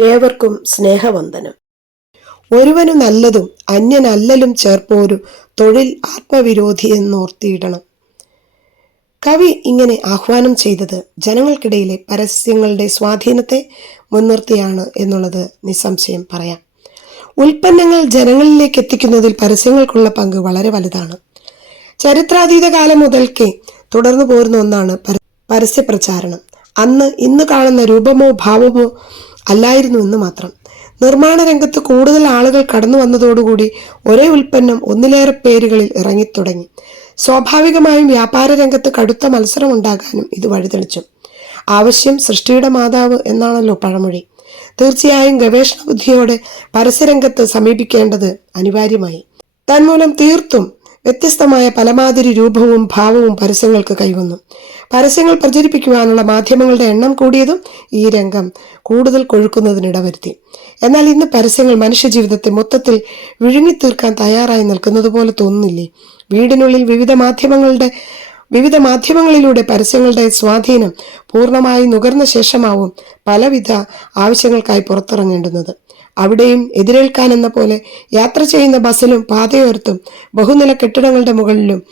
ഏവർക്കും സ്നേഹവന്ദനം. ഒരുവനു നല്ലതും അന്യനല്ലലും ചേർപ്പോരു തൊഴിൽ ആത്മവിരോധി എന്നോർത്തിയിടണം. കവി ഇങ്ങനെ ആഹ്വാനം ചെയ്തത് ജനങ്ങൾക്കിടയിലെ പരസ്യങ്ങളുടെ സ്വാധീനത്തെ മുൻനിർത്തിയാണ് എന്നുള്ളത് നിസ്സംശയം പറയാം. ഉൽപ്പന്നങ്ങൾ ജനങ്ങളിലേക്ക് എത്തിക്കുന്നതിൽ പരസ്യങ്ങൾക്കുള്ള പങ്ക് വളരെ വലുതാണ്. ചരിത്രാതീത കാലം മുതൽക്കേ തുടർന്നു പോരുന്ന ഒന്നാണ് പര- പരസ്യപ്രചാരണം. അന്ന് ഇന്ന് കാണുന്ന രൂപമോ ഭാവമോ അല്ലായിരുന്നു എന്ന് മാത്രം. നിർമ്മാണ രംഗത്ത് കൂടുതൽ ആളുകൾ കടന്നു വന്നതോടുകൂടി ഒരേ ഉൽപ്പന്നം ഒന്നിലേറെ പേരുകളിൽ ഇറങ്ങിത്തുടങ്ങി. സ്വാഭാവികമായും വ്യാപാര രംഗത്ത് കടുത്ത മത്സരം ഉണ്ടാകാനും ഇത് വഴിതെളിച്ചു. ആവശ്യം സൃഷ്ടിയുടെ മാതാവ് എന്നാണല്ലോ പഴമൊഴി. തീർച്ചയായും ഗവേഷണ ബുദ്ധിയോടെ പരസ്യരംഗത്ത് സമീപിക്കേണ്ടത് അനിവാര്യമായി. തന്മൂലം തീർത്തും വ്യത്യസ്തമായ പലമാതിരി രൂപവും ഭാവവും പരസ്യങ്ങൾക്ക് കൈവന്നു. പരസ്യങ്ങൾ പ്രചരിപ്പിക്കുവാനുള്ള മാധ്യമങ്ങളുടെ എണ്ണം കൂടിയതും ഈ രംഗം കൂടുതൽ കൊഴുക്കുന്നതിനിടവരുത്തി. എന്നാൽ ഇന്ന് പരസ്യങ്ങൾ മനുഷ്യജീവിതത്തെ മൊത്തത്തിൽ വിഴുങ്ങിത്തീർക്കാൻ തയ്യാറായി നിൽക്കുന്നത് പോലെ തോന്നുന്നില്ലേ? വീടിനുള്ളിൽ വിവിധ മാധ്യമങ്ങളുടെ വിവിധ മാധ്യമങ്ങളിലൂടെ പരസ്യങ്ങളുടെ സ്വാധീനം പൂർണമായി നുകർന്ന ശേഷമാവും പലവിധ ആവശ്യങ്ങൾക്കായി പുറത്തിറങ്ങേണ്ടുന്നത്. അവിടെയും എതിരേൽക്കാൻ എന്ന പോലെ യാത്ര ചെയ്യുന്ന ബസ്സിലും പാതയോർത്തും ബഹുനില കെട്ടിടങ്ങളുടെ മുകളിലും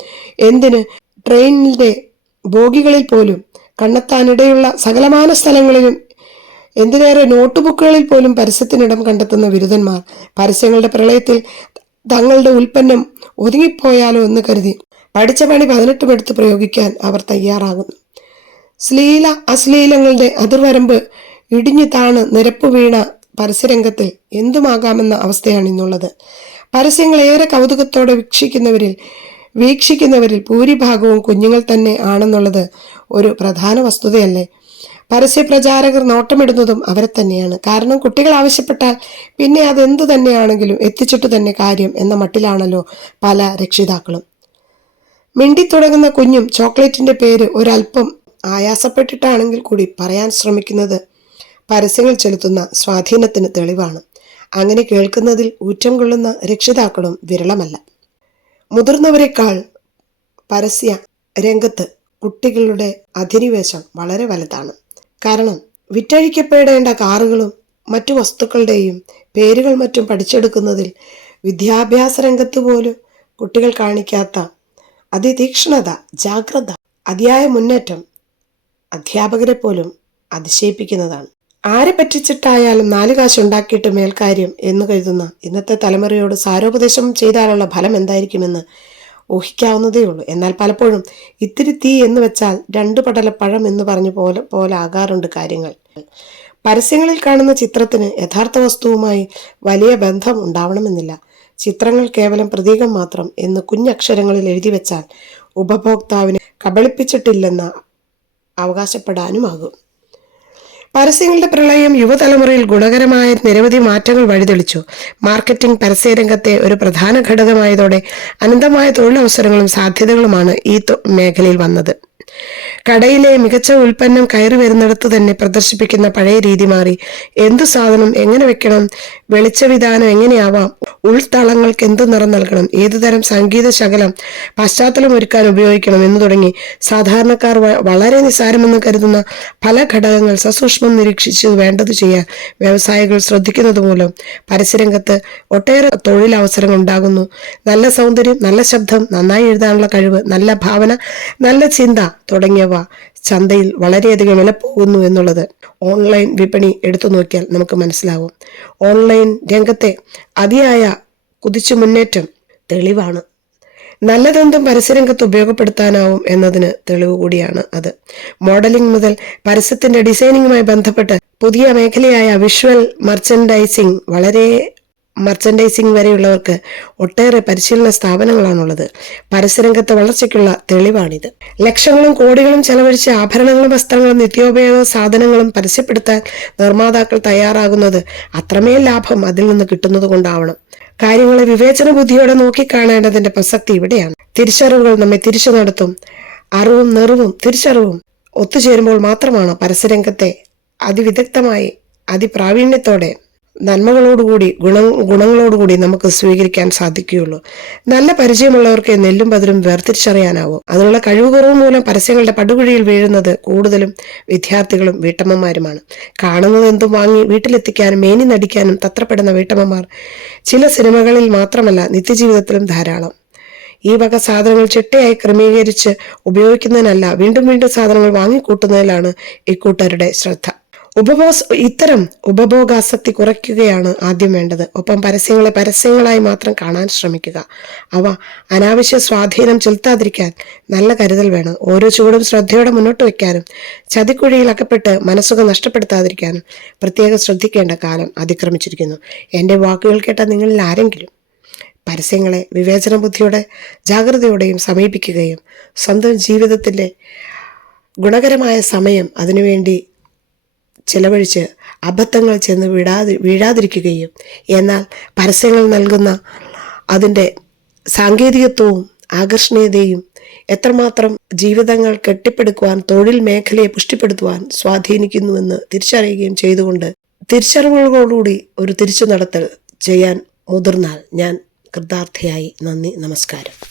എന്തിന് ട്രെയിനിന്റെ ബോഗികളിൽ പോലും കണ്ടെത്താനിടയുള്ള സകലമാന സ്ഥലങ്ങളിലും എന്തിനേറെ നോട്ടുബുക്കുകളിൽ പോലും പരസ്യത്തിനിടം കണ്ടെത്തുന്ന ബിരുദന്മാർ പരസ്യങ്ങളുടെ പ്രളയത്തിൽ തങ്ങളുടെ ഉൽപ്പന്നം ഒതുങ്ങിപ്പോയാലോ എന്ന് കരുതി പഠിച്ച പണി പതിനെട്ടും എടുത്ത് പ്രയോഗിക്കാൻ അവർ തയ്യാറാകുന്നു. ശ്ലീല അശ്ലീലങ്ങളുടെ അതിർവരമ്പ് ഇടിഞ്ഞു താണ് നിരപ്പ് വീണ പരസ്യരംഗത്തിൽ എന്തുമാകാമെന്ന അവസ്ഥയാണ് ഇന്നുള്ളത്. പരസ്യങ്ങൾ ഏറെ കൗതുകത്തോടെ വീക്ഷിക്കുന്നവരിൽ വീക്ഷിക്കുന്നവരിൽ ഭൂരിഭാഗവും കുഞ്ഞുങ്ങൾ തന്നെ ആണെന്നുള്ളത് ഒരു പ്രധാന വസ്തുതയല്ലേ. പരസ്യ പ്രചാരകർ നോട്ടമിടുന്നതും അവരെ തന്നെയാണ്. കാരണം കുട്ടികൾ ആവശ്യപ്പെട്ടാൽ പിന്നെ അതെന്തു തന്നെയാണെങ്കിലും എത്തിച്ചിട്ട് തന്നെ കാര്യം എന്ന മട്ടിലാണല്ലോ പല രക്ഷിതാക്കളും. മിണ്ടിത്തുടങ്ങുന്ന കുഞ്ഞും ചോക്ലേറ്റിന്റെ പേര് ഒരല്പം ആയാസപ്പെട്ടിട്ടാണെങ്കിൽ കൂടി പറയാൻ ശ്രമിക്കുന്നത് പരസ്യങ്ങൾ ചെലുത്തുന്ന സ്വാധീനത്തിന് തെളിവാണ്. അങ്ങനെ കേൾക്കുന്നതിൽ ഊറ്റം കൊള്ളുന്ന രക്ഷിതാക്കളും വിരളമല്ല. മുതിർന്നവരെക്കാൾ പരസ്യ രംഗത്ത് കുട്ടികളുടെ അധിനിവേശം വളരെ വലുതാണ്. കാരണം വിറ്റഴിക്കപ്പെടേണ്ട കാറുകളും മറ്റു വസ്തുക്കളുടെയും പേരുകൾ മറ്റും പഠിച്ചെടുക്കുന്നതിൽ വിദ്യാഭ്യാസ രംഗത്ത് പോലും കുട്ടികൾ കാണിക്കാത്ത അതിതീക്ഷ്ണത ജാഗ്രത അതിയായ മുന്നേറ്റം അധ്യാപകരെ പോലും അതിശയിപ്പിക്കുന്നതാണ്. ആരെ പറ്റിച്ചിട്ടായാലും നാല് കാശുണ്ടാക്കിയിട്ട് മേൽക്കാര്യം എന്ന് കരുതുന്ന ഇന്നത്തെ തലമുറയോട് സാരോപദേശം ചെയ്താലുള്ള ഫലം എന്തായിരിക്കുമെന്ന് ഊഹിക്കാവുന്നതേ ഉള്ളൂ. എന്നാൽ പലപ്പോഴും ഇത്തിരി തീ എന്ന് വെച്ചാൽ രണ്ട് പടല പഴം എന്ന് പറഞ്ഞു പോലെ പോലെ ആകാറുണ്ട് കാര്യങ്ങൾ. പരസ്യങ്ങളിൽ കാണുന്ന ചിത്രത്തിന് യഥാർത്ഥ വസ്തുവുമായി വലിയ ബന്ധം ഉണ്ടാവണമെന്നില്ല. ചിത്രങ്ങൾ കേവലം പ്രതീകം മാത്രം എന്ന് കുഞ്ഞക്ഷരങ്ങളിൽ എഴുതി വെച്ചാൽ ഉപഭോക്താവിനെ കബളിപ്പിച്ചിട്ടില്ലെന്ന അവകാശപ്പെടാനുമാകും. പരസ്യങ്ങളുടെ പ്രളയം യുവതലമുറയിൽ ഗുണകരമായ നിരവധി മാറ്റങ്ങൾ വഴിതെളിച്ചു. മാർക്കറ്റിംഗ് പരസ്യരംഗത്തെ ഒരു പ്രധാന ഘടകമായതോടെ അനന്തമായ തൊഴിലവസരങ്ങളും സാധ്യതകളുമാണ് ഈ മേഖലയിൽ വന്നത്. കടയിലെ മികച്ച ഉൽപ്പന്നം കയറി വരുന്നിടത്ത് തന്നെ പ്രദർശിപ്പിക്കുന്ന പഴയ രീതി മാറി. എന്തു സാധനം എങ്ങനെ വെക്കണം? വെളിച്ചവിധാനം എങ്ങനെയാവാം? ഉൾത്തളങ്ങൾക്ക് എന്ത് നിറം നൽകണം? ഏതുതരം സംഗീത ശകലം പശ്ചാത്തലം ഒരുക്കാൻ ഉപയോഗിക്കണം എന്ന് തുടങ്ങി. സാധാരണക്കാർ വളരെ നിസ്സാരമെന്ന് കരുതുന്ന പല ഘടകങ്ങൾ സസൂക്ഷ്മം നിരീക്ഷിച്ച് വേണ്ടത് ചെയ്യാൻ വ്യവസായികൾ ശ്രദ്ധിക്കുന്നത് മൂലം പരസ്യരംഗത്ത് ഒട്ടേറെ തൊഴിലവസരങ്ങൾ ഉണ്ടാകുന്നു. നല്ല സൗന്ദര്യം നല്ല ശബ്ദം നന്നായി എഴുതാനുള്ള കഴിവ് നല്ല ഭാവന നല്ല ചിന്ത തുടങ്ങിയവ ചന്തയിൽ വളരെയധികം വില പോകുന്നു എന്നുള്ളത് ഓൺലൈൻ വിപണി എടുത്തു നോക്കിയാൽ നമുക്ക് മനസ്സിലാവും. ഓൺലൈൻ രംഗത്തെ അതിയായ കുതിച്ചു മുന്നേറ്റം തെളിവാണ്. നല്ലതെന്തും പരസ്യരംഗത്ത് ഉപയോഗപ്പെടുത്താനാവും എന്നതിന് തെളിവ് കൂടിയാണ് അത്. മോഡലിംഗ് മുതൽ പരസ്യത്തിന്റെ ഡിസൈനിങ്ങുമായി ബന്ധപ്പെട്ട് പുതിയ മേഖലയായ വിഷ്വൽ മർച്ചൻഡൈസിംഗ് വളരെ മർച്ചൻഡൈസിംഗ് വരെയുള്ളവർക്ക് ഒട്ടേറെ പരിശീലന സ്ഥാപനങ്ങളാണുള്ളത്. പരസ്യരംഗത്തെ വളർച്ചയ്ക്കുള്ള തെളിവാണിത്. ലക്ഷങ്ങളും കോടികളും ചെലവഴിച്ച് ആഭരണങ്ങളും വസ്ത്രങ്ങളും നിത്യോപയോഗ സാധനങ്ങളും പരസ്യപ്പെടുത്താൻ നിർമ്മാതാക്കൾ തയ്യാറാകുന്നത് അത്രമേൽ ലാഭം അതിൽ നിന്ന് കിട്ടുന്നത് കൊണ്ടാവണം. കാര്യങ്ങളെ വിവേചന ബുദ്ധിയോടെ നോക്കിക്കാണേണ്ടതിന്റെ പ്രസക്തി ഇവിടെയാണ്. തിരിച്ചറിവുകൾ നമ്മെ തിരിച്ചു നടത്തും. അറിവും നിറവും തിരിച്ചറിവും ഒത്തുചേരുമ്പോൾ മാത്രമാണ് പരസ്യരംഗത്തെ അതിവിദഗ്ധമായി അതിപ്രാവീണ്യത്തോടെ നന്മകളോടുകൂടി ഗുണ ഗുണങ്ങളോടുകൂടി നമുക്ക് സ്വീകരിക്കാൻ സാധിക്കുകയുള്ളൂ. നല്ല പരിചയമുള്ളവർക്ക് നെല്ലും പതിരും വേർതിരിച്ചറിയാനാവും. അതിനുള്ള കഴിവുകുറവ് മൂലം പരസ്യങ്ങളുടെ പടുകുഴിയിൽ വീഴുന്നത് കൂടുതലും വിദ്യാർത്ഥികളും വീട്ടമ്മമാരുമാണ്. കാണുന്നത് എന്തും വാങ്ങി വീട്ടിലെത്തിക്കാനും മേനി നടിക്കാനും തത്രപ്പെടുന്ന വീട്ടമ്മമാർ ചില സിനിമകളിൽ മാത്രമല്ല നിത്യജീവിതത്തിലും ധാരാളം. ഈ വക സാധനങ്ങൾ ചിട്ടയായി ക്രമീകരിച്ച് ഉപയോഗിക്കുന്നതിനല്ല വീണ്ടും വീണ്ടും സാധനങ്ങൾ വാങ്ങിക്കൂട്ടുന്നതിലാണ് ഇക്കൂട്ടരുടെ ശ്രദ്ധ. ഉപഭോസ് ഇത്തരം ഉപഭോഗാസക്തി കുറയ്ക്കുകയാണ് ആദ്യം വേണ്ടത്. ഒപ്പം പരസ്യങ്ങളെ പരസ്യങ്ങളായി മാത്രം കാണാൻ ശ്രമിക്കുക. അവ അനാവശ്യ സ്വാധീനം ചെലുത്താതിരിക്കാൻ നല്ല കരുതൽ വേണം. ഓരോ ചൂടും ശ്രദ്ധയോടെ മുന്നോട്ട് വയ്ക്കാനും ചതിക്കുഴിയിൽ അകപ്പെട്ട് മനസ്സുഖം നഷ്ടപ്പെടുത്താതിരിക്കാനും പ്രത്യേകം ശ്രദ്ധിക്കേണ്ട കാലം അതിക്രമിച്ചിരിക്കുന്നു. എന്റെ വാക്കുകൾ കേട്ട നിങ്ങളിൽ ആരെങ്കിലും പരസ്യങ്ങളെ വിവേചന ബുദ്ധിയോടെ ജാഗ്രതയോടെയും സമീപിക്കുകയും സ്വന്തം ജീവിതത്തിന്റെ ഗുണകരമായ സമയം അതിനുവേണ്ടി ചിലവഴിച്ച് അബദ്ധങ്ങൾ ചെന്ന് വിടാതി വീഴാതിരിക്കുകയും. എന്നാൽ പരസ്യങ്ങൾ നൽകുന്ന അതിന്റെ സാങ്കേതികത്വവും ആകർഷണീയതയും എത്രമാത്രം ജീവിതങ്ങൾ കെട്ടിപ്പടുക്കുവാൻ തൊഴിൽ മേഖലയെ പുഷ്ടിപ്പെടുത്തുവാൻ സ്വാധീനിക്കുന്നുവെന്ന് തിരിച്ചറിയുകയും ചെയ്തുകൊണ്ട് തിരിച്ചറിവുകളോടുകൂടി ഒരു തിരിച്ചു നടത്തൽ ചെയ്യാൻ മുതിർന്നാൽ ഞാൻ കൃതാർത്ഥയായി. നന്ദി നമസ്കാരം.